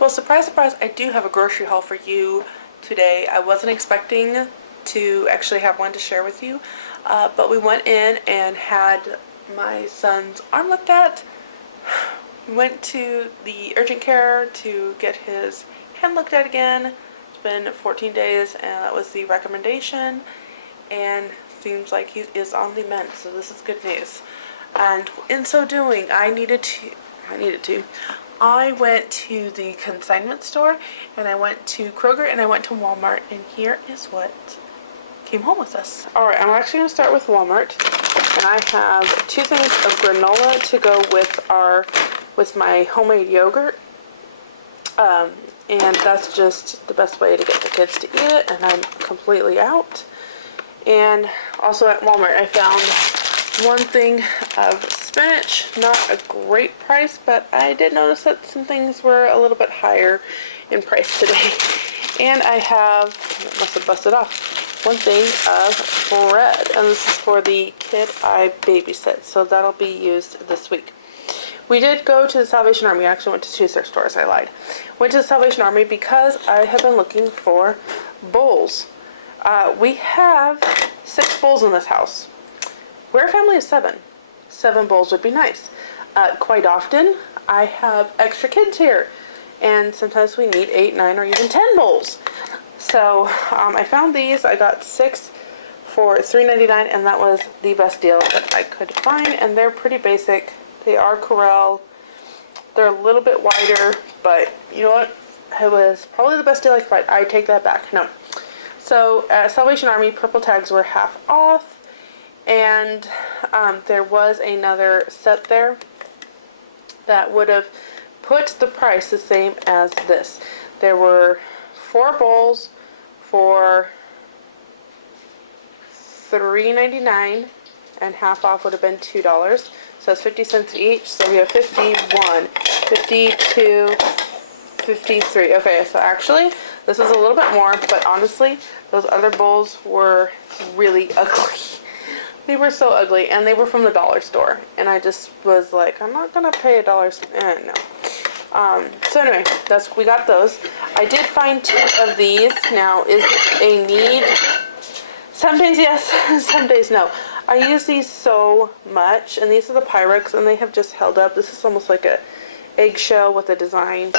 Well, surprise, surprise, I do have a grocery haul for you today. I wasn't expecting to actually have one to share with you, but we went in and had my son's arm looked at. We went to the urgent care to get his hand looked at again. It's been 14 days, and that was the recommendation, and seems like he is on the mend, so this is good news. And in so doing, I went to the Consignment store, and I went to Kroger, and I went to Walmart, and here is what came home with us. Alright, I'm actually going to start with Walmart, and I have 2 things of granola to go with my homemade yogurt, and that's just the best way to get the kids to eat it, and I'm completely out. And also at Walmart, I found 1 thing of spinach, not a great price, but I did notice that some things were a little bit higher in price today. And I must have busted off, 1 thing of bread, and this is for the kid I babysit, so that'll be used this week. We did go to the Salvation Army. I actually went to 2 thrift stores, I lied. Went to the Salvation Army because I have been looking for bowls. We have 6 bowls in this house. We're a family of 7. 7 bowls would be nice. Quite often, I have extra kids here, and sometimes we need 8, 9, or even 10 bowls. So I found these. I got 6 for $3.99, and that was the best deal that I could find. And they're pretty basic. They are Corel. They're a little bit wider, but you know what? It was probably the best deal I could find. I take that back. No. So at Salvation Army, purple tags were half off. And there was another set there that would have put the price the same as this. There were 4 bowls for $3.99, and half off would have been $2. So it's 50 cents each. So we have 51, 52, 53. Okay, so actually this is a little bit more, but honestly, those other bowls were really ugly. They were so ugly, and they were from the dollar store, and I just was like, I'm not gonna pay $1. No. So anyway, we got those. I did find 2 of these. Now, is it a need? Some days yes, some days no. I use these so much, and these are the Pyrex, and they have just held up. This is almost like a eggshell with a design,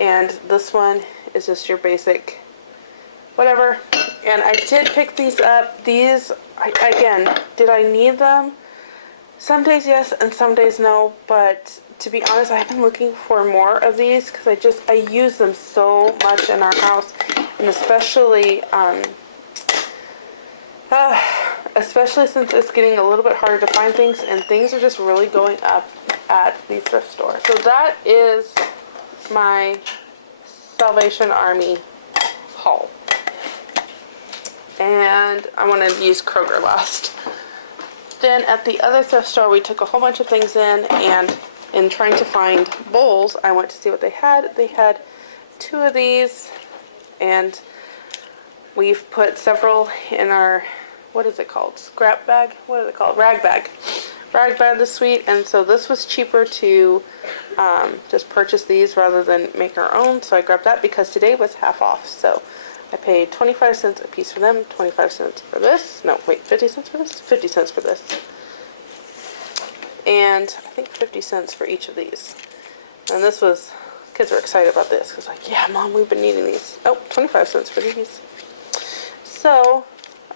and this one is just your basic whatever. And I did pick these up. These, again, did I need them? Some days yes, and some days no, but to be honest, I've been looking for more of these because I use them so much in our house, and especially since it's getting a little bit harder to find things, and things are just really going up at the thrift store. So that is my Salvation Army haul. And I want to use Kroger last. Then at the other thrift store, we took a whole bunch of things in, and in trying to find bowls, I went to see what they had. They had 2 of these, and we've put several in our, what is it called? Scrap bag? What is it called? Rag bag. Rag bag this week, and so this was cheaper to just purchase these rather than make our own, so I grabbed that because today was half off. So I paid 25 cents a piece for them, 25 cents for this. No, wait, 50 cents for this? 50 cents for this. And I think 50 cents for each of these. And this was, kids were excited about this because like, yeah, Mom, we've been needing these. Oh, 25 cents for these. So,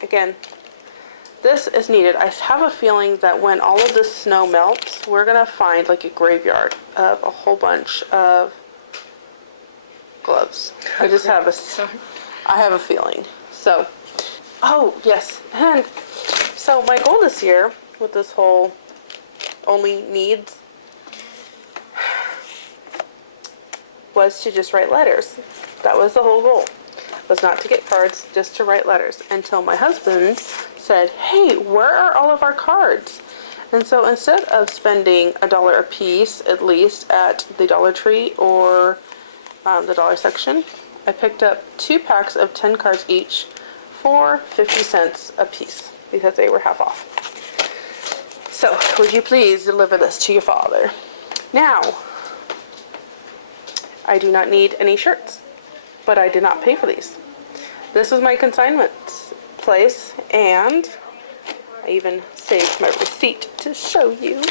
again, this is needed. I have a feeling that when all of this snow melts, we're going to find like a graveyard of a whole bunch of gloves. I just have I have a feeling. So, oh, yes. And so my goal this year with this whole only needs was to just write letters. That was the whole goal. Was not to get cards, just to write letters. Until my husband said, hey, where are all of our cards? And so instead of spending $1 a piece, at least at the Dollar Tree or the dollar section, I picked up 2 packs of 10 cards each for 50 cents a piece because they were half off. So, would you please deliver this to your father? Now, I do not need any shirts, but I did not pay for these. This was my consignment place, and I even saved my receipt to show you.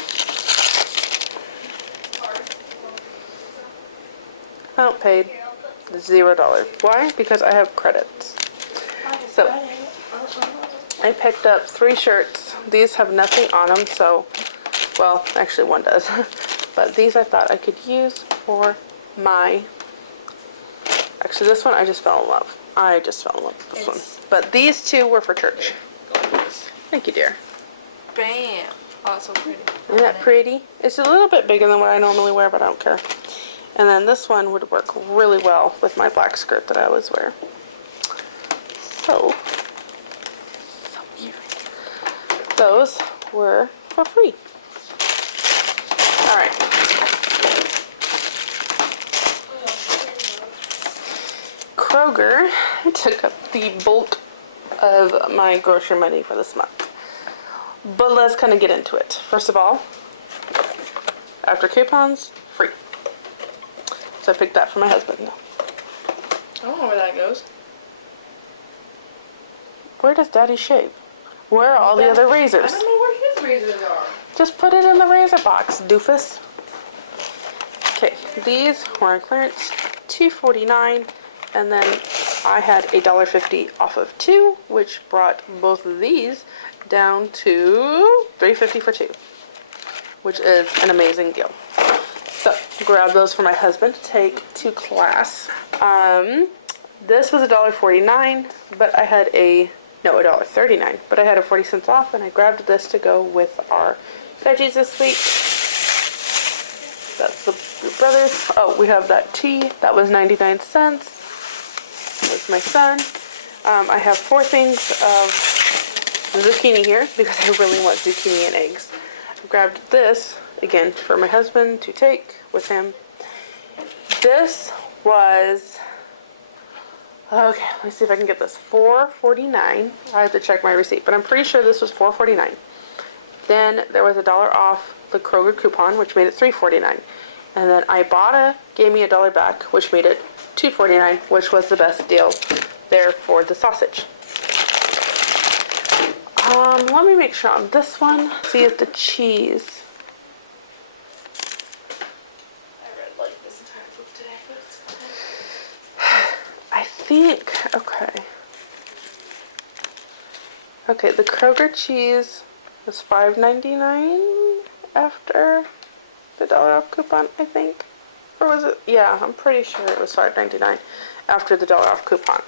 Amount paid $0. Why? Because I have credits. So I picked up 3 shirts. These have nothing on them, so, well, actually one does. But these I thought I could use for my, actually this one I just fell in love. I just fell in love with this one. But these 2 were for church. Thank you, dear. Bam. Oh, it's so pretty. Isn't that pretty? It's a little bit bigger than what I normally wear, but I don't care. And then this one would work really well with my black skirt that I always wear. So those were for free. Alright. Kroger took up the bulk of my grocery money for this month. But let's kind of get into it. First of all, after coupons, free. So I picked that for my husband. I don't know where that goes. Where does Daddy shave? Where are all the other razors? I don't know where his razors are. Just put it in the razor box, doofus. Okay, these were on clearance, $2.49, and then I had $1.50 off of 2, which brought both of these down to $3.50 for 2, which is an amazing deal. So, grab those for my husband to take to class. This was $1.49, but I had $1.39, but I had a 40 cents off, and I grabbed this to go with our veggies this week. That's the brothers. Oh, we have that tea. That was 99 cents. That's my son. I have 4 things of zucchini here because I really want zucchini and eggs. I grabbed this, again, for my husband to take with him. This was, okay, let me see if I can get this, $4.49. I have to check my receipt, but I'm pretty sure this was $4.49. Then there was $1 off the Kroger coupon, which made it $3.49. And then Ibotta gave me $1 back, which made it $2.49, which was the best deal there for the sausage. Let me make sure on this one. See if the cheese. I read like this entire book today, but it's fine. I think, okay. Okay, the Kroger cheese was $5.99 after the $1 off coupon, I think. Or was it? Yeah, I'm pretty sure it was $5.99 after the $1 off coupon.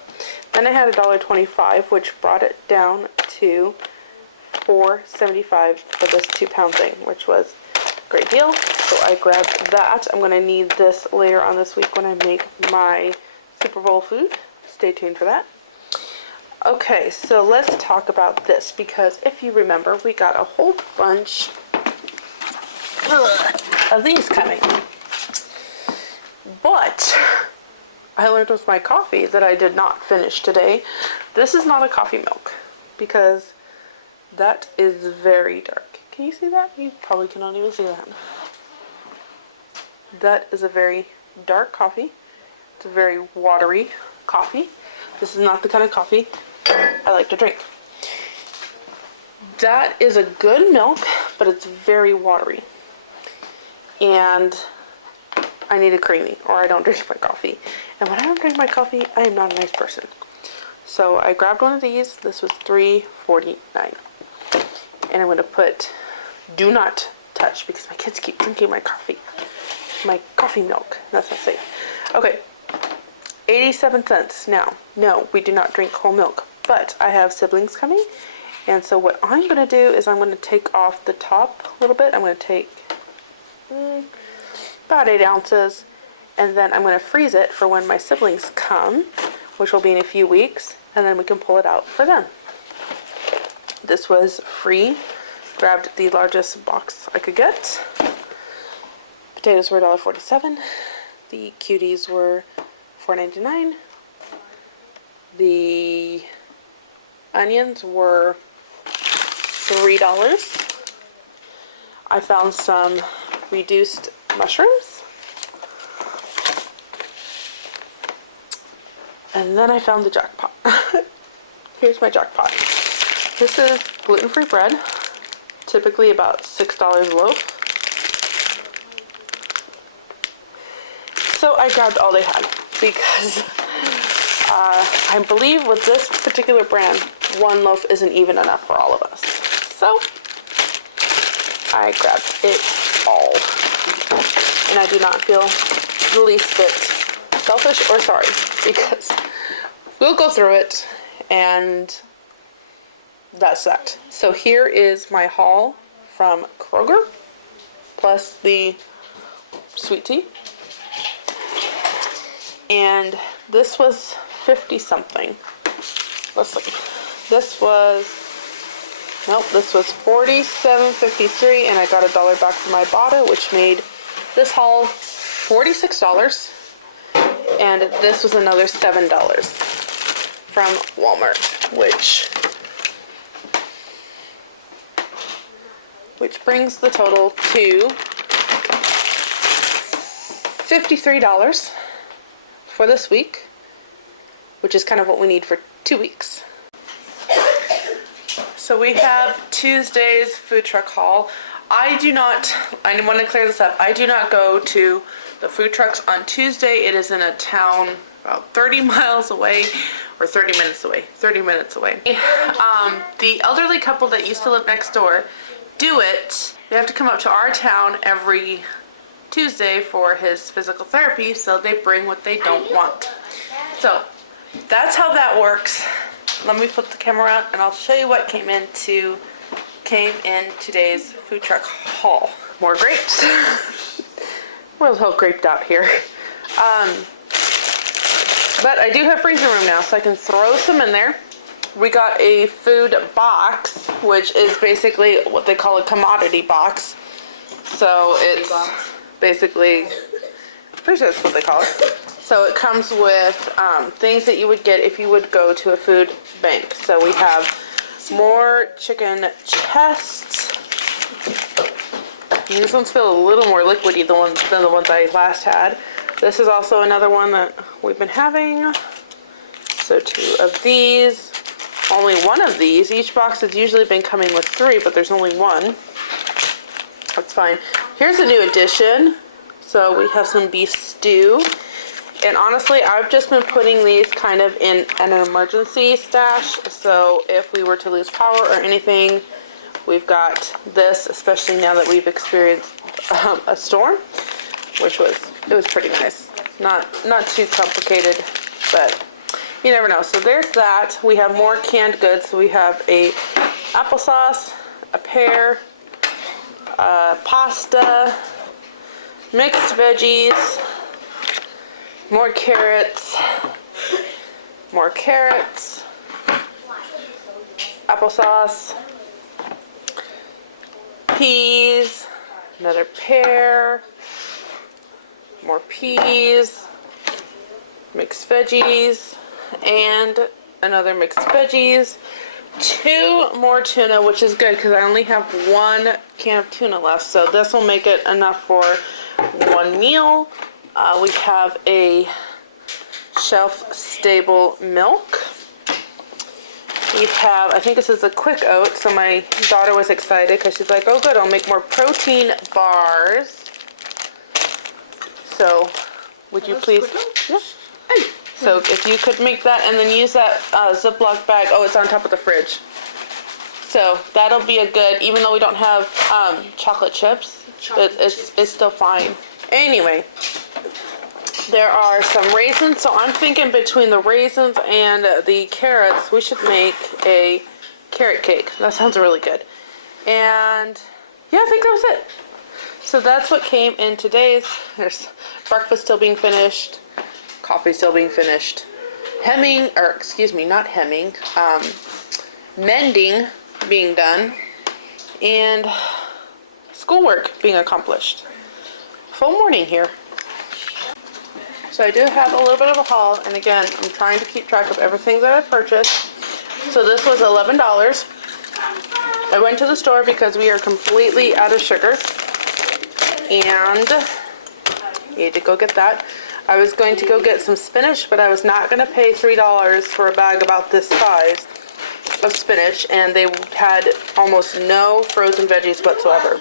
Then I had $1.25, which brought it down to $4.75 for this 2-pound thing, which was a great deal. So I grabbed that. I'm going to need this later on this week when I make my Super Bowl food. Stay tuned for that. Okay, so let's talk about this, because if you remember, we got a whole bunch of these coming. But I learned with my coffee that I did not finish today. This is not a coffee milk, because that is very dark. Can you see that? You probably cannot even see that. That is a very dark coffee. It's a very watery coffee. This is not the kind of coffee I like to drink. That is a good milk, but it's very watery. And I need a creamy, or I don't drink my coffee. And when I don't drink my coffee, I am not a nice person. So I grabbed one of these. This was $3.49. And I'm going to put do not touch, because my kids keep drinking my coffee. My coffee milk. That's not safe. Okay. 87 cents. Now, no, we do not drink whole milk. But I have siblings coming. And so what I'm going to do is I'm going to take off the top a little bit. I'm going to take about 8 ounces. And then I'm going to freeze it for when my siblings come, which will be in a few weeks. And then we can pull it out for them. This was free. Grabbed the largest box I could get. Potatoes were $1.47. The cuties were $4.99. The onions were $3. I found some reduced mushrooms. And then I found the jackpot. Here's my jackpot. This is gluten-free bread, typically about $6 a loaf. So I grabbed all they had because I believe with this particular brand, one loaf isn't even enough for all of us. So I grabbed it all. And I do not feel the least bit selfish or sorry because we'll go through it and that's that. So here is my haul from Kroger plus the sweet tea. And this was 50 something. Let's see. This was $47.53 and I got $1 back from my Ibotta, which made this haul $46. And this was another $7 from Walmart, which brings the total to $53 for this week, which is kind of what we need for 2 weeks. So we have Tuesday's food truck haul. I want to clear this up. I do not go to the food trucks on Tuesday. It is in a town about 30 miles away, or 30 minutes away. The elderly couple that used to live next door do it. They have to come up to our town every Tuesday for his physical therapy, so they bring what they don't want. So that's how that works. Let me flip the camera out and I'll show you what came in today's food truck haul. More grapes. We're a little graped out here. But I do have freezer room now, so I can throw some in there. We got a food box, which is basically what they call a commodity box. So it's basically, pretty sure that's what they call it. So it comes with things that you would get if you would go to a food bank. So we have more chicken chests. These ones feel a little more liquidy than the ones I last had. This is also another one that we've been having. So 2 of these. Only 1 of these. Each box has usually been coming with 3, but there's only 1. That's fine. Here's a new addition. So we have some beef stew. And honestly, I've just been putting these kind of in an emergency stash. So if we were to lose power or anything, we've got this, especially now that we've experienced a storm, it was pretty nice. Not too complicated, but you never know. So there's that. We have more canned goods. So we have a applesauce, a pear, pasta, mixed veggies, more carrots, applesauce, peas, another pear, more peas, mixed veggies, and another mixed veggies. 2 more tuna, which is good because I only have 1 can of tuna left, so this will make it enough for 1 meal. We have a shelf-stable milk. We have, I think this is a quick oat, so my daughter was excited because she's like, oh good, I'll make more protein bars. So, would you please? Yeah. So if you could make that and then use that Ziploc bag. Oh, it's on top of the fridge. So that'll be a good, even though we don't have chocolate chips, it's still fine. Anyway, there are some raisins. So I'm thinking between the raisins and the carrots, we should make a carrot cake. That sounds really good. And yeah, I think that was it. So that's what came in today's. There's breakfast still being finished. Coffee still being finished. Mending being done. And schoolwork being accomplished. Full morning here. So I do have a little bit of a haul, and again, I'm trying to keep track of everything that I purchased. So this was $11. I went to the store because we are completely out of sugar, and need to go get that. I was going to go get some spinach, but I was not going to pay $3 for a bag about this size of spinach, and they had almost no frozen veggies whatsoever.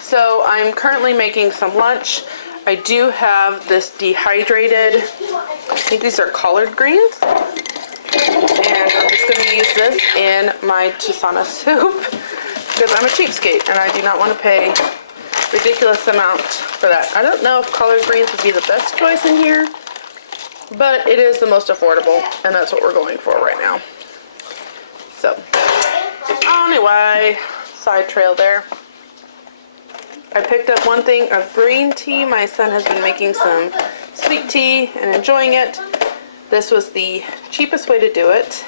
So I'm currently making some lunch. I do have this dehydrated, I think these are collard greens, and I'm just going to use this in my Tusana soup because I'm a cheapskate and I do not want to pay ridiculous amount for that. I don't know if collard greens would be the best choice in here, but it is the most affordable, and that's what we're going for right now. So, anyway, side trail there. I picked up one thing of green tea. My son has been making some sweet tea and enjoying it. This was the cheapest way to do it.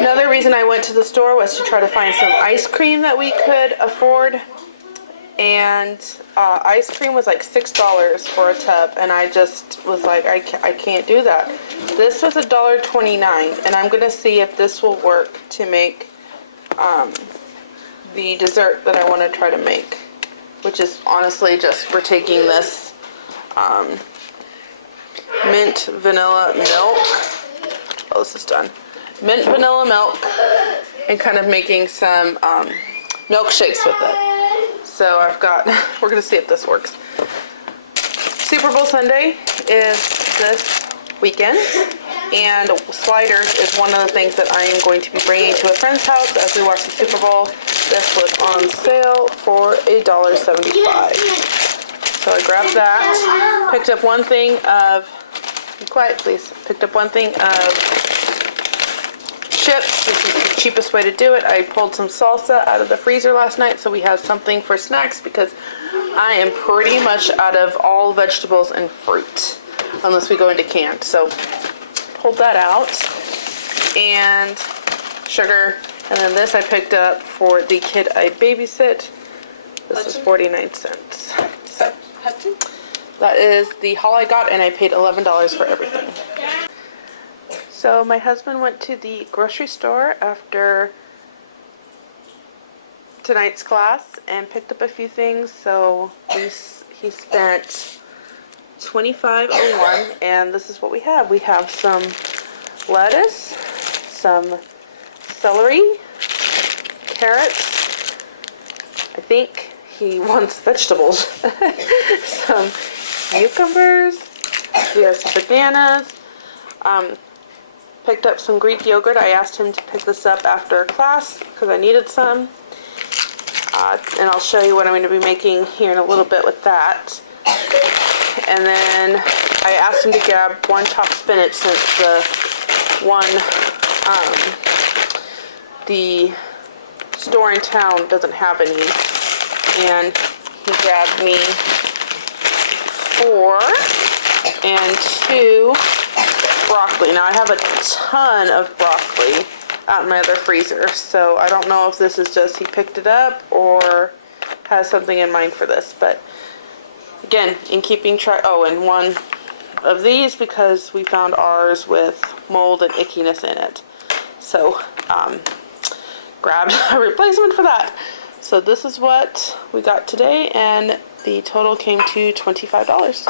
Another reason I went to the store was to try to find some ice cream that we could afford. And ice cream was like $6 for a tub, and I just was like, I can't do that. This was $1.29, and I'm gonna see if this will work to make the dessert that I want to try to make, which is honestly just we're taking this mint vanilla milk. Oh, this is done. Mint vanilla milk, and kind of making some milkshakes with it. So I've got, we're going to see if this works. Super Bowl Sunday is this weekend, and sliders is one of the things that I am going to be bringing to a friend's house as we watch the Super Bowl. This was on sale for $1.75. So I grabbed that, picked up one thing of, be quiet please, picked up one thing of chips. This is the cheapest way to do it. I pulled some salsa out of the freezer last night so we have something for snacks because I am pretty much out of all vegetables and fruit unless we go into canned. So pulled that out, and sugar, and then this I picked up for the kid I babysit. This is 49 cents. So that is the haul I got, and I paid $11 for everything. So my husband went to the grocery store after tonight's class and picked up a few things. So he spent $25.01, and this is what we have. We have some lettuce, some celery, carrots. I think he wants vegetables. Some cucumbers. We have some bananas. Picked up some Greek yogurt. I asked him to pick this up after class because I needed some. And I'll show you what I'm going to be making here in a little bit with that. And then I asked him to grab one chopped spinach since the store in town doesn't have any. And he grabbed me 4 and 2 broccoli. Now I have a ton of broccoli out in my other freezer, so I don't know if this is just he picked it up or has something in mind for this. But again, in keeping track, and one of these because we found ours with mold and ickiness in it. So grabbed a replacement for that. So this is what we got today, and the total came to $25.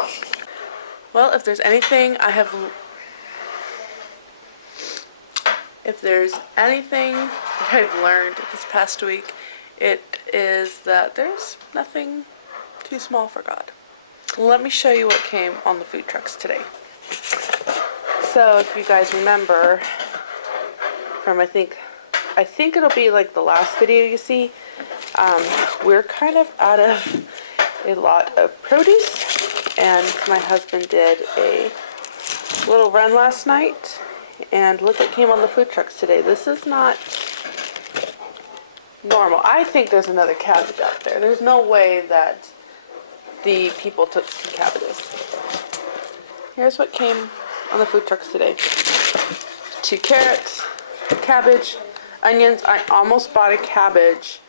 Well, if there's anything that I've learned this past week, it is that there's nothing too small for God. Let me show you what came on the food trucks today. So if you guys remember from I think it'll be like the last video you see, we're kind of out of a lot of produce, and my husband did a little run last night, and look what came on the food trucks today. This is not normal. I think there's another cabbage out there. There's no way that the people took some cabbages. Here's what came on the food trucks today. 2 carrots, cabbage, onions. I almost bought a cabbage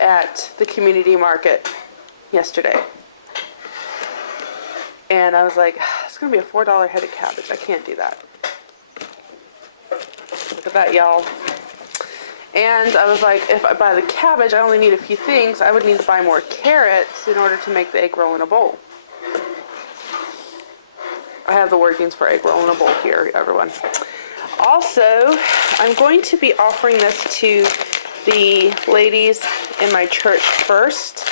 at the community market yesterday. And I was like, it's going to be a $4 head of cabbage. I can't do that. Look at that, y'all. And I was like, if I buy the cabbage, I only need a few things. I would need to buy more carrots in order to make the egg roll in a bowl. I have the workings for egg roll in a bowl here, everyone. Also, I'm going to be offering this to the ladies in my church first.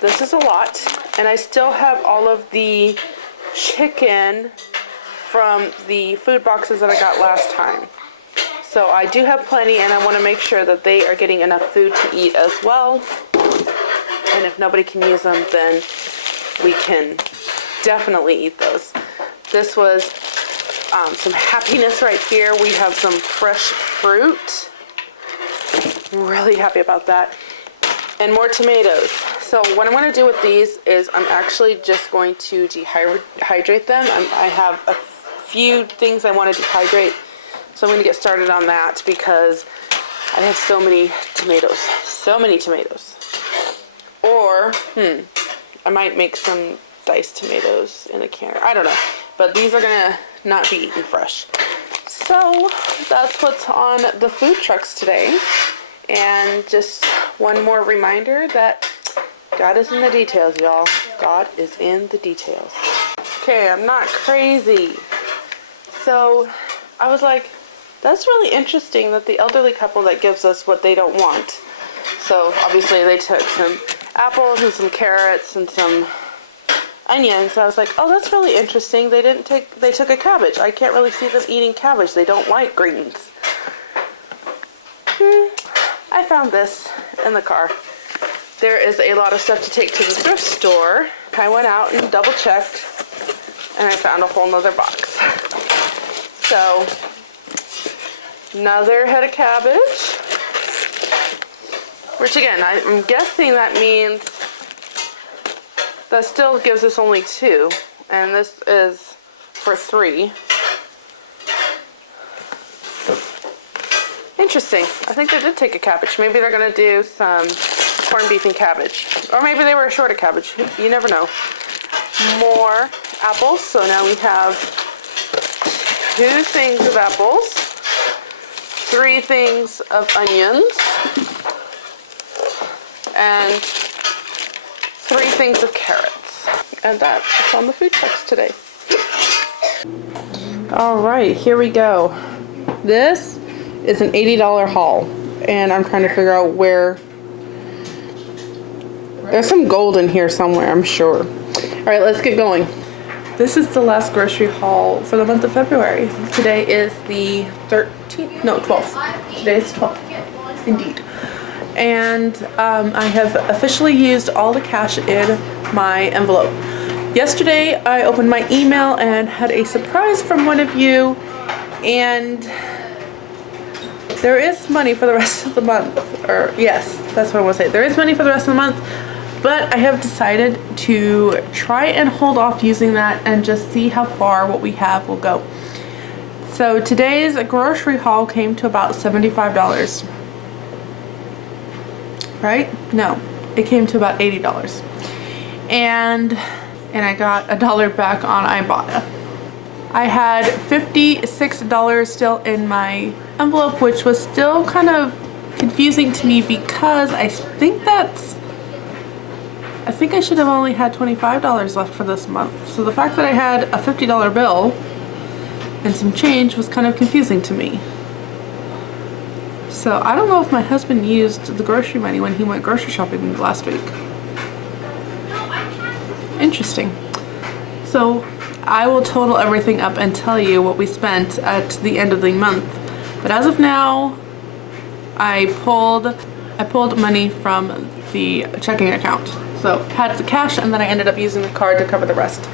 This is a lot, and I still have all of the chicken from the food boxes that I got last time. So I do have plenty, and I want to make sure that they are getting enough food to eat as well. And if nobody can use them, then we can definitely eat those. This was some happiness right here. We have some fresh fruit. Really happy about that. And more tomatoes. So what I'm going to do with these is I'm actually just going to dehydrate them. I have a few things I want to dehydrate. So I'm going to get started on that because I have so many tomatoes. So many tomatoes. Or, I might make some diced tomatoes in a canner. I don't know. But these are going to not be eaten fresh. So that's what's on the food trucks today. And just one more reminder that God is in the details, y'all. God is in the details. Okay, I'm not crazy. So I was like, that's really interesting that the elderly couple that gives us what they don't want. So obviously they took some apples and some carrots and some onions. I was like, oh, that's really interesting. They took a cabbage. I can't really see them eating cabbage. They don't like greens. I found this in the car. There is a lot of stuff to take to the thrift store. I went out and double checked and I found a whole nother box. So, another head of cabbage. Which again, I'm guessing that means that still gives us only 2. And this is for 3. Interesting. I think they did take a cabbage. Maybe they're going to do some corned beef and cabbage. Or maybe they were short of cabbage. You never know. More apples. So now we have 2 things of apples. 3 things of onions. And 3 things of carrots. And that's what's on the food trucks today. Alright, here we go. This is an $80 haul, and I'm trying to figure out where. There's some gold in here somewhere, I'm sure. All right, let's get going. This is the last grocery haul for the month of February. Today is the 13th, no, 12th. Today is 12th, indeed. And I have officially used all the cash in my envelope. Yesterday, I opened my email and had a surprise from one of you, and there is money for the rest of the month, or yes, that's what I want to say. There is money for the rest of the month, but I have decided to try and hold off using that and just see how far what we have will go. So today's grocery haul came to about $75. Right? No, it came to about $80. And I got $1 back on Ibotta. I had $56 still in my envelope, which was still kind of confusing to me because I think I should have only had $25 left for this month. So the fact that I had a $50 bill and some change was kind of confusing to me. So I don't know if my husband used the grocery money when he went grocery shopping last week. Interesting. So I will total everything up and tell you what we spent at the end of the month. But as of now, I pulled money from the checking account. So had the cash, and then I ended up using the card to cover the rest.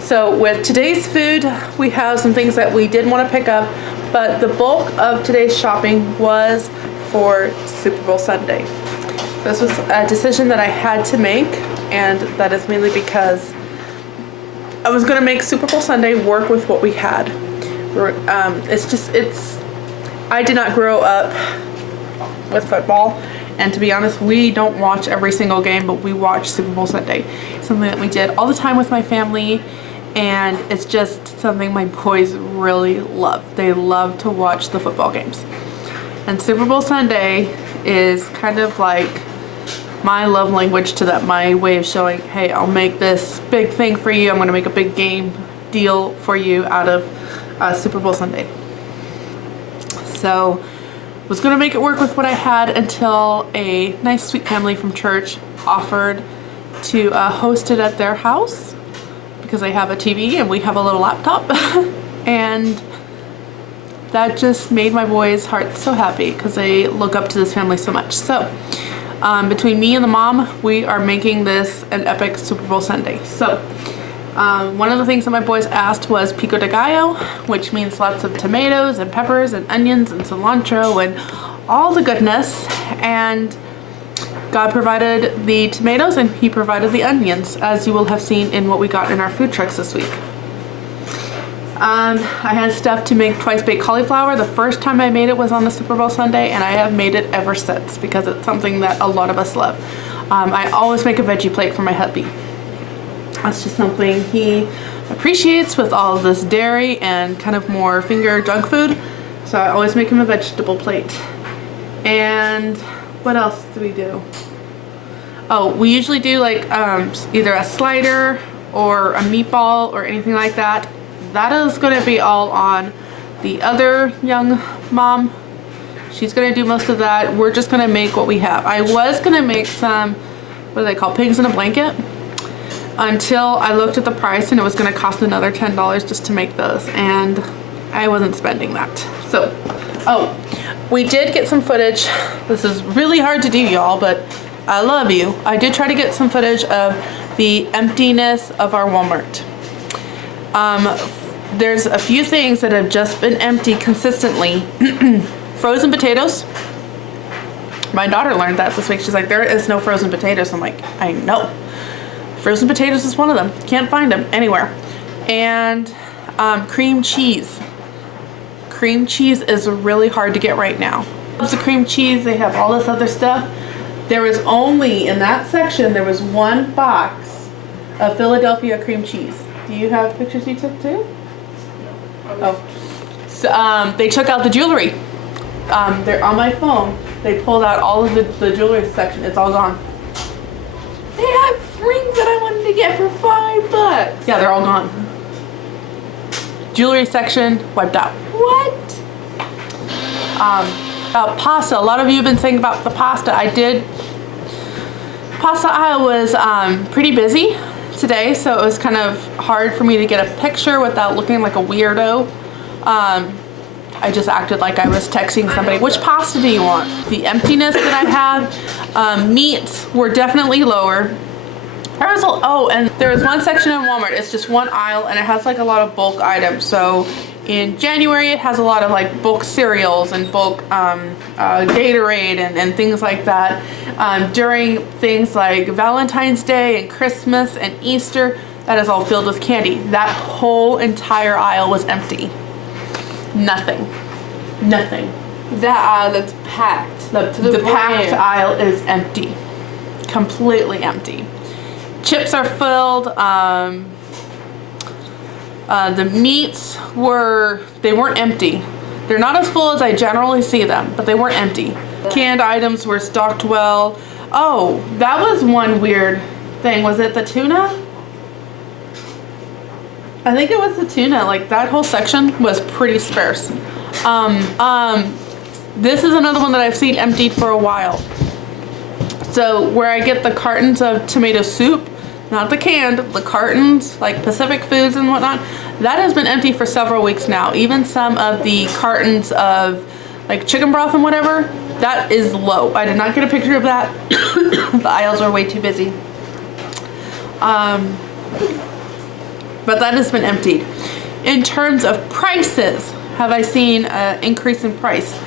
So with today's food, we have some things that we did want to pick up, but the bulk of today's shopping was for Super Bowl Sunday. This was a decision that I had to make, and that is mainly because I was going to make Super Bowl Sunday work with what we had. I did not grow up with football, and to be honest, we don't watch every single game, but we watch Super Bowl Sunday. It's something that we did all the time with my family, and it's just something my boys really love. They love to watch the football games. And Super Bowl Sunday is kind of like my love language to that, my way of showing, hey, I'll make this big thing for you. I'm gonna make a big game deal for you out of Super Bowl Sunday. So was gonna make it work with what I had until a nice sweet family from church offered to host it at their house because they have a TV and we have a little laptop. And that just made my boys' hearts so happy because they look up to this family so much. So between me and the mom, we are making this an epic Super Bowl Sunday. So one of the things that my boys asked was pico de gallo, which means lots of tomatoes and peppers and onions and cilantro and all the goodness. And God provided the tomatoes and he provided the onions, as you will have seen in what we got in our food trucks this week. I had stuff to make twice baked cauliflower. The first time I made it was on the Super Bowl Sunday, and I have made it ever since because it's something that a lot of us love. I always make a veggie plate for my hubby. That's just something he appreciates with all of this dairy and kind of more finger junk food. So I always make him a vegetable plate. And what else do we do? Oh, we usually do like either a slider or a meatball or anything like that. That is going to be all on the other young mom. She's going to do most of that. We're just going to make what we have. I was going to make some, what do they call, pigs in a blanket, until I looked at the price and it was going to cost another $10 just to make those, and I wasn't spending that. So, oh, we did get some footage. This is really hard to do, y'all, but I love you. I did try to get some footage of the emptiness of our Walmart. There's a few things that have just been empty consistently. Frozen potatoes. My daughter learned that this week. She's like, there is no frozen potatoes. I'm like, I know. Frozen potatoes is one of them. Can't find them anywhere. And cream cheese. Cream cheese is really hard to get right now. The cream cheese, they have all this other stuff. There was only, in that section, there was one box of Philadelphia cream cheese. Do you have pictures you took too? Oh. So, they took out the jewelry. They're on my phone. They pulled out all of the jewelry section. It's all gone. They had rings that I wanted to get for $5. Yeah, they're all gone. Jewelry section wiped out. What? About pasta. A lot of you have been saying about the pasta. Pasta aisle was pretty busy today, so it was kind of hard for me to get a picture without looking like a weirdo. I just acted like I was texting somebody, which pasta do you want? The emptiness that I had. Meats were definitely lower. And there was one section in Walmart, it's just one aisle, and it has like a lot of bulk items. So in January, it has a lot of like bulk cereals and bulk Gatorade and things like that. During things like Valentine's Day and Christmas and Easter, that is all filled with candy. That whole entire aisle was empty. Nothing. That aisle that's packed. The packed aisle is empty. Completely empty. Chips are filled. The meats they weren't empty. They're not as full as I generally see them, but they weren't empty. Canned items were stocked well. Oh, that was one weird thing. Was it the tuna? I think it was the tuna. Like that whole section was pretty sparse. This is another one that I've seen emptied for a while. So where I get the cartons of tomato soup, not the canned, the cartons, like Pacific Foods and whatnot, that has been empty for several weeks now. Even some of the cartons of like chicken broth and whatever, that is low. I did not get a picture of that. The aisles are way too busy. But that has been emptied. In terms of prices, have I seen an increase in price?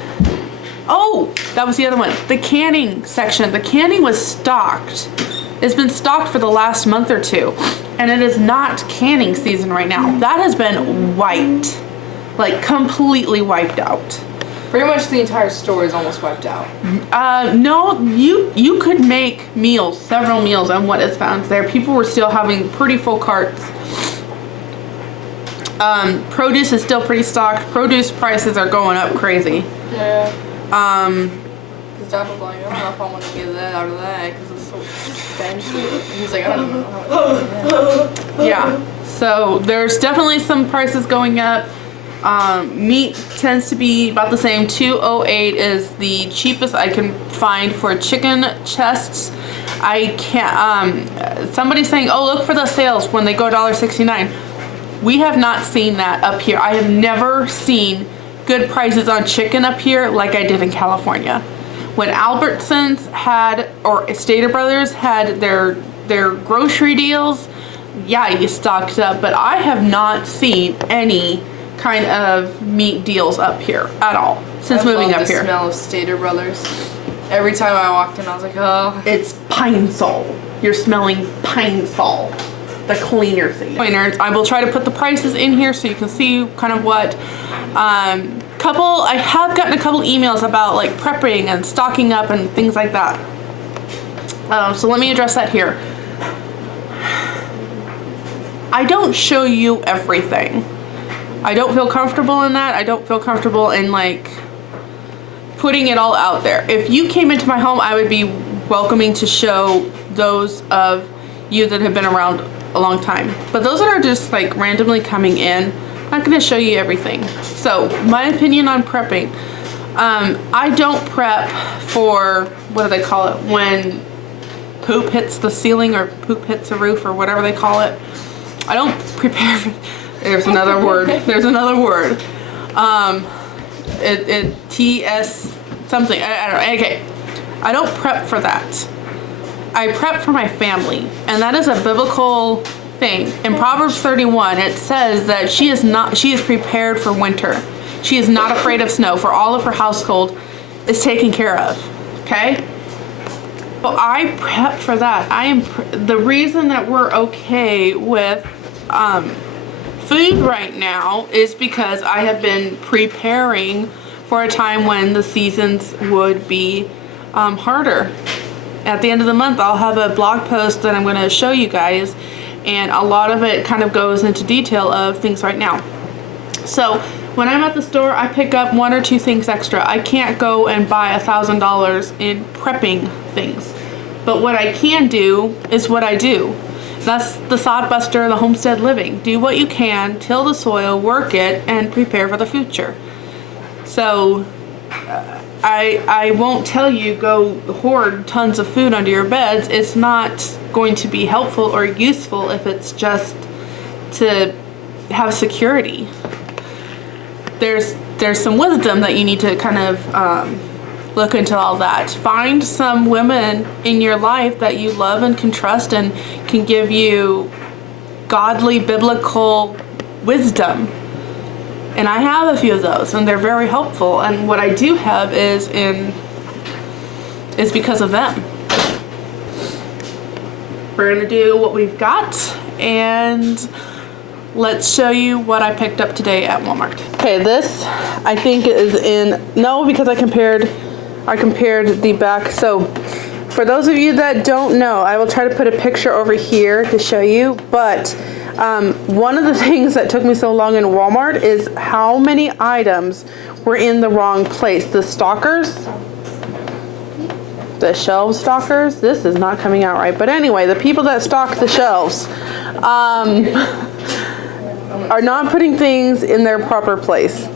Oh, that was the other one. The canning section. The canning was stocked. It's been stocked for the last month or two, and it is not canning season right now. That has been wiped, like completely wiped out. Pretty much the entire store is almost wiped out. No, you could make meals, several meals on what is found there. People were still having pretty full carts. Produce is still pretty stocked. Produce prices are going up crazy. Yeah. His dad was like, I don't know if I want to get that out of that because it's so expensive. He's like, I don't know how it's going. Yeah. So there's definitely some prices going up. Meat tends to be about the same. $2.08 is the cheapest I can find for chicken chests. I can't. Somebody's saying, "Oh, look for the sales when they go $1.69." We have not seen that up here. I have never seen good prices on chicken up here like I did in California. When Albertsons had, or Stater Brothers had their grocery deals, yeah, you stocked up. But I have not seen any kind of meat deals up here at all since moving up here. The smell of Stater Brothers. Every time I walked in, I was like, oh. It's Pine Sol. You're smelling Pine Sol, the cleaner thing. I will try to put the prices in here so you can see kind of what. I have gotten a couple emails about like prepping and stocking up and things like that. So let me address that here. I don't show you everything. I don't feel comfortable in that. I don't feel comfortable in like putting it all out there. If you came into my home, I would be welcoming to show those of you that have been around a long time. But those that are just like randomly coming in, I'm not gonna show you everything. So my opinion on prepping, I don't prep for, what do they call it? When poop hits the ceiling or poop hits the roof or whatever they call it. I don't prepare for, there's another word. There's another word. TS something. I don't know. Okay. I don't prep for that. I prep for my family, and that is a biblical thing. In Proverbs 31, it says that she is prepared for winter. She is not afraid of snow, for all of her household is taken care of. Okay? Well, I prep for that. The reason that we're okay with food right now is because I have been preparing for a time when the seasons would be harder. At the end of the month, I'll have a blog post that I'm going to show you guys, and a lot of it kind of goes into detail of things right now. So when I'm at the store, I pick up 1 or 2 things extra. I can't go and buy $1,000 in prepping things, but what I can do is what I do. That's the sod buster, the homestead living. Do what you can, till the soil, work it, and prepare for the future. So I won't tell you go hoard tons of food under your beds. It's not going to be helpful or useful if it's just to have security. There's some wisdom that you need to kind of look into all that. Find some women in your life that you love and can trust and can give you godly biblical wisdom. And I have a few of those, and they're very helpful. And what I do have is because of them. We're gonna do what we've got, and let's show you what I picked up today at Walmart. Okay, this I think is because I compared the back. So for those of you that don't know, I will try to put a picture over here to show you, but one of the things that took me so long in Walmart is how many items were in the wrong place. The stalkers, the shelf stalkers, this is not coming out right, but anyway, the people that stock the shelves are not putting things in their proper place.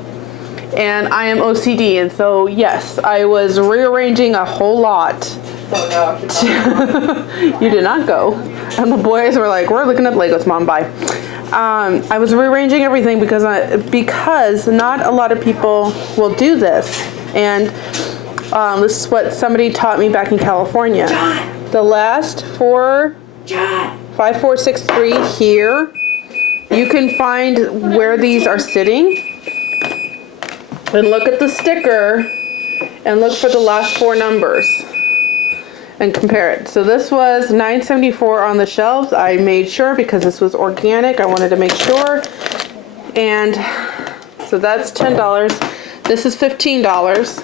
And I am OCD, and so yes, I was rearranging a whole lot. You did not go. And the boys were like, we're looking up Legos, Mom, bye. I was rearranging everything because not a lot of people will do this. And this is what somebody taught me back in California. The last 5463 here, you can find where these are sitting. And look at the sticker and look for the last 4 numbers and compare it. So this was $9.74 on the shelves. I made sure because this was organic. I wanted to make sure. And so that's $10. This is $15.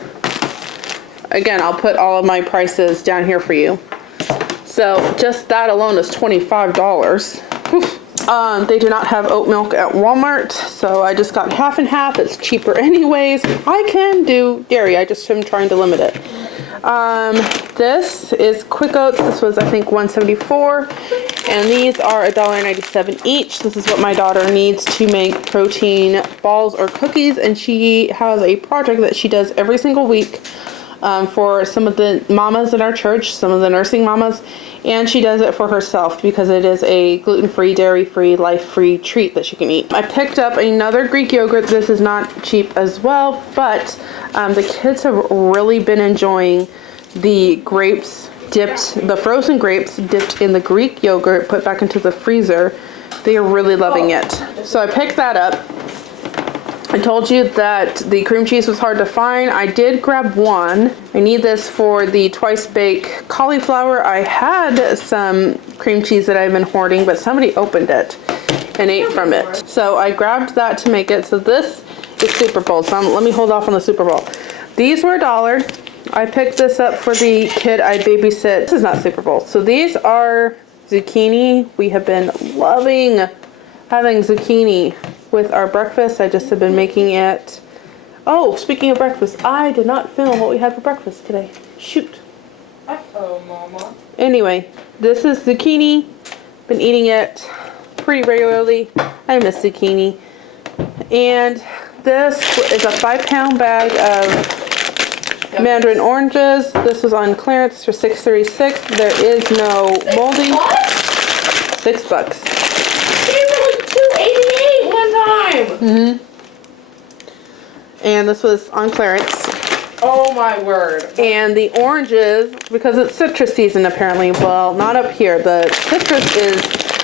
Again, I'll put all of my prices down here for you. So just that alone is $25. They do not have oat milk at Walmart, so I just got half and half. It's cheaper anyways. I can do dairy, I just am trying to limit it. This is Quick Oats. This was, I think, $1.74, and these are $1.97 each. This is what my daughter needs to make protein balls or cookies, and she has a project that she does every single week for some of the mamas in our church, some of the nursing mamas, and she does it for herself because it is a gluten-free, dairy-free, life-free treat that she can eat. I picked up another Greek yogurt. This is not cheap as well, but the kids have really been enjoying the grapes dipped, the frozen grapes dipped in the Greek yogurt, put back into the freezer. They are really loving it. So I picked that up. I told you that the cream cheese was hard to find. I did grab one. I need this for the twice baked cauliflower. I had some cream cheese that I've been hoarding, but somebody opened it and ate from it. So I grabbed that to make it. So this is Super Bowl. So let me hold off on the Super Bowl. These were $1. I picked this up for the kid I babysit. This is not Super Bowl. So these are zucchini. We have been loving having zucchini with our breakfast. I just have been making it. Oh, speaking of breakfast, I did not film what we had for breakfast today. Shoot. Uh-oh, Mama. Anyway, this is zucchini. Been eating it pretty regularly. I miss zucchini. And this is a 5-pound bag of mandarin oranges. This was on clearance for $6.36. There is no molding. $6. They were like $2.88 one time. And this was on clearance. Oh my word. And the oranges, because it's citrus season apparently, well, not up here. The citrus is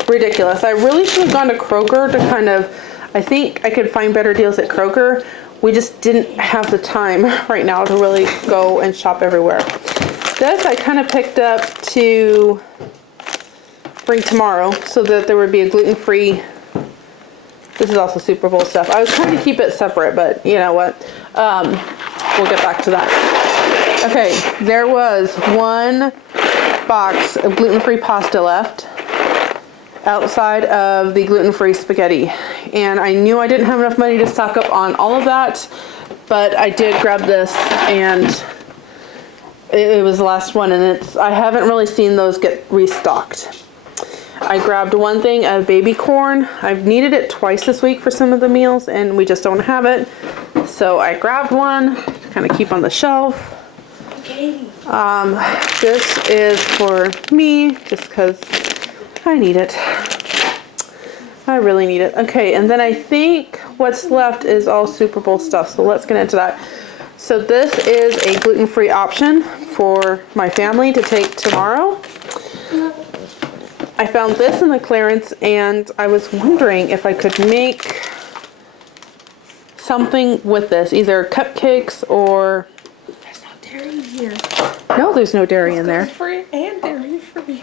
ridiculous. I really should have gone to Kroger to kind of, I think I could find better deals at Kroger. We just didn't have the time right now to really go and shop everywhere. This I kind of picked up to bring tomorrow so that there would be a gluten-free. This is also Super Bowl stuff. I was trying to keep it separate, but you know what? We'll get back to that. Okay, there was one box of gluten-free pasta left outside of the gluten-free spaghetti. And I knew I didn't have enough money to stock up on all of that, but I did grab this, and it was the last one, and I haven't really seen those get restocked. I grabbed one thing of baby corn. I've needed it twice this week for some of the meals, and we just don't have it. So I grabbed one to kind of keep on the shelf. This is for me, just because I need it. I really need it. Okay, and then I think what's left is all Super Bowl stuff, so let's get into that. So this is a gluten-free option for my family to take tomorrow. I found this in the clearance, and I was wondering if I could make something with this, either cupcakes or... There's no dairy in here. No, there's no dairy in there. Free and dairy free.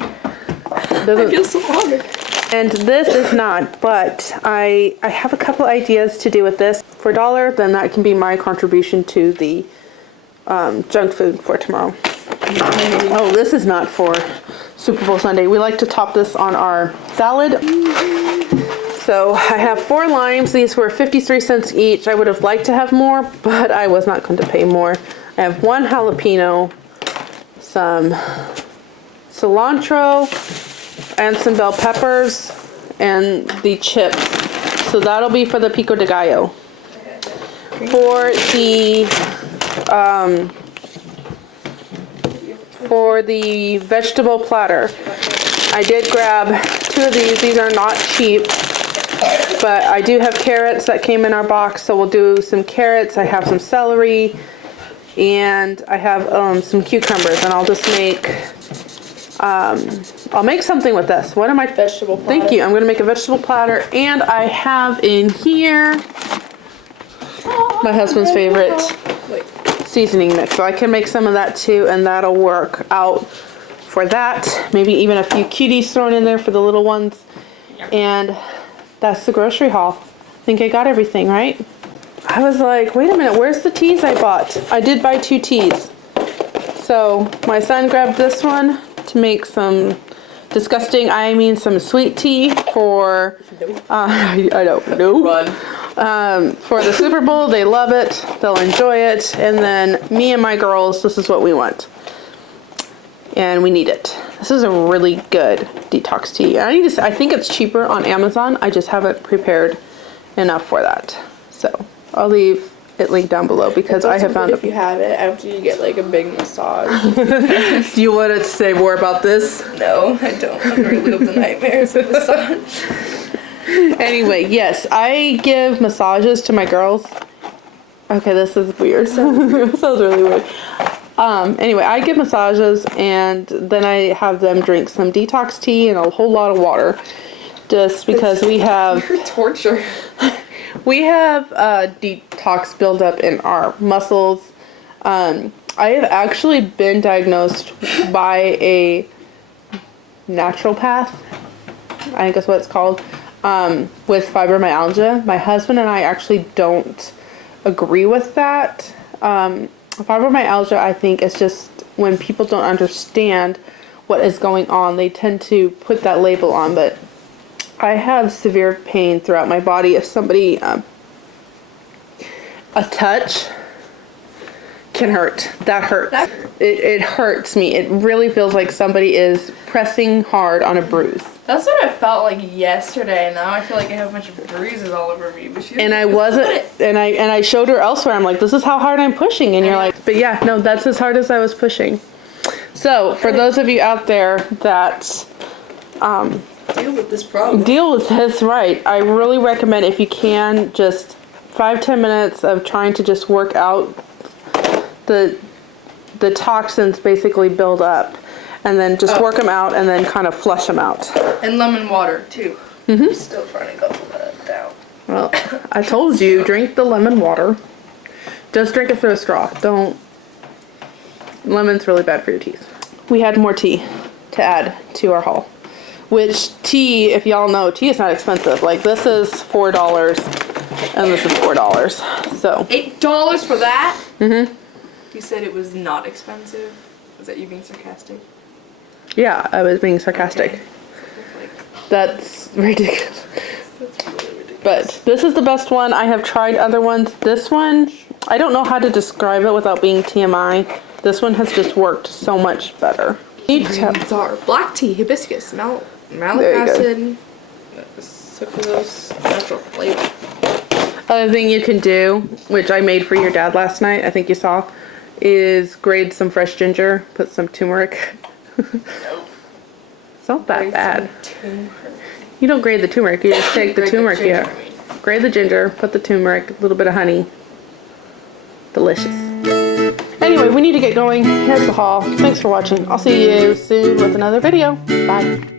I feel so honored. And this is not, but I have a couple ideas to do with this. For $1, then that can be my contribution to the junk food for tomorrow. Oh, this is not for Super Bowl Sunday. We like to top this on our salad. So I have 4 limes. These were 53 cents each. I would have liked to have more, but I was not going to pay more. I have 1 jalapeno, some cilantro, and some bell peppers, and the chips. So that'll be for the pico de gallo. For the vegetable platter, I did grab 2 of these. These are not cheap, but I do have carrots that came in our box, so we'll do some carrots. I have some celery, and I have some cucumbers, and I'll just make I'll make something with this. What am I? Vegetable platter. Thank you. I'm going to make a vegetable platter, and I have in here my husband's favorite seasoning mix. So I can make some of that too, and that'll work out for that. Maybe even a few cuties thrown in there for the little ones. And that's the grocery haul. I think I got everything, right? I was like, wait a minute, where's the teas I bought? I did buy 2 teas. So my son grabbed this one to make some disgusting, I mean some sweet tea for, I don't know. Run. For the Super Bowl. They love it. They'll enjoy it. And then me and my girls, this is what we want. And we need it. This is a really good detox tea. I think it's cheaper on Amazon. I just haven't prepared enough for that. So I'll leave it linked down below because I have found if you have it after you get like a big massage. Do you want to say more about this? No, I don't. I'm gonna relive the nightmares of massage. Anyway, yes, I give massages to my girls. Okay, this is weird. It sounds really weird. Anyway, I give massages and then I have them drink some detox tea and a whole lot of water. Just because we have... You're torture. We have detox buildup in our muscles. I have actually been diagnosed by a naturopath, I think that's what it's called, with fibromyalgia. My husband and I actually don't agree with that. Fibromyalgia, I think, is just when people don't understand what is going on, they tend to put that label on, but I have severe pain throughout my body. If somebody, a touch can hurt. That hurts. It hurts me. It really feels like somebody is pressing hard on a bruise. That's what I felt like yesterday. Now I feel like I have a bunch of bruises all over me. But and I wasn't, and I showed her elsewhere. I'm like, this is how hard I'm pushing, and you're like, but yeah, no, that's as hard as I was pushing. So for those of you out there that deal with this problem. Deal with this, right? I really recommend, if you can, just 5-10 minutes of trying to just work out the toxins basically build up. And then just work them out and then kind of flush them out. And lemon water, too. I'm still trying to go that down. Well, I told you, drink the lemon water. Just drink it through a straw. Don't. Lemon's really bad for your teeth. We had more tea to add to our haul. Which tea, if y'all know, tea is not expensive. Like this is $4 and this is $4. So. $8 for that? Mm-hmm. You said it was not expensive. Was that you being sarcastic? Yeah, I was being sarcastic. Okay. That's ridiculous. That's really ridiculous. But this is the best one. I have tried other ones. This one, I don't know how to describe it without being TMI. This one has just worked so much better. Ingredients are black tea, hibiscus, malic acid, sucralose, natural flavor. Other thing you can do, which I made for your dad last night, I think you saw, is grate some fresh ginger, put some turmeric. It's not that bad. You don't grate the turmeric, you just take the turmeric, yeah. Grate the ginger, put the turmeric, a little bit of honey. Delicious. Anyway, we need to get going. Here's the haul. Thanks for watching. I'll see you soon with another video. Bye.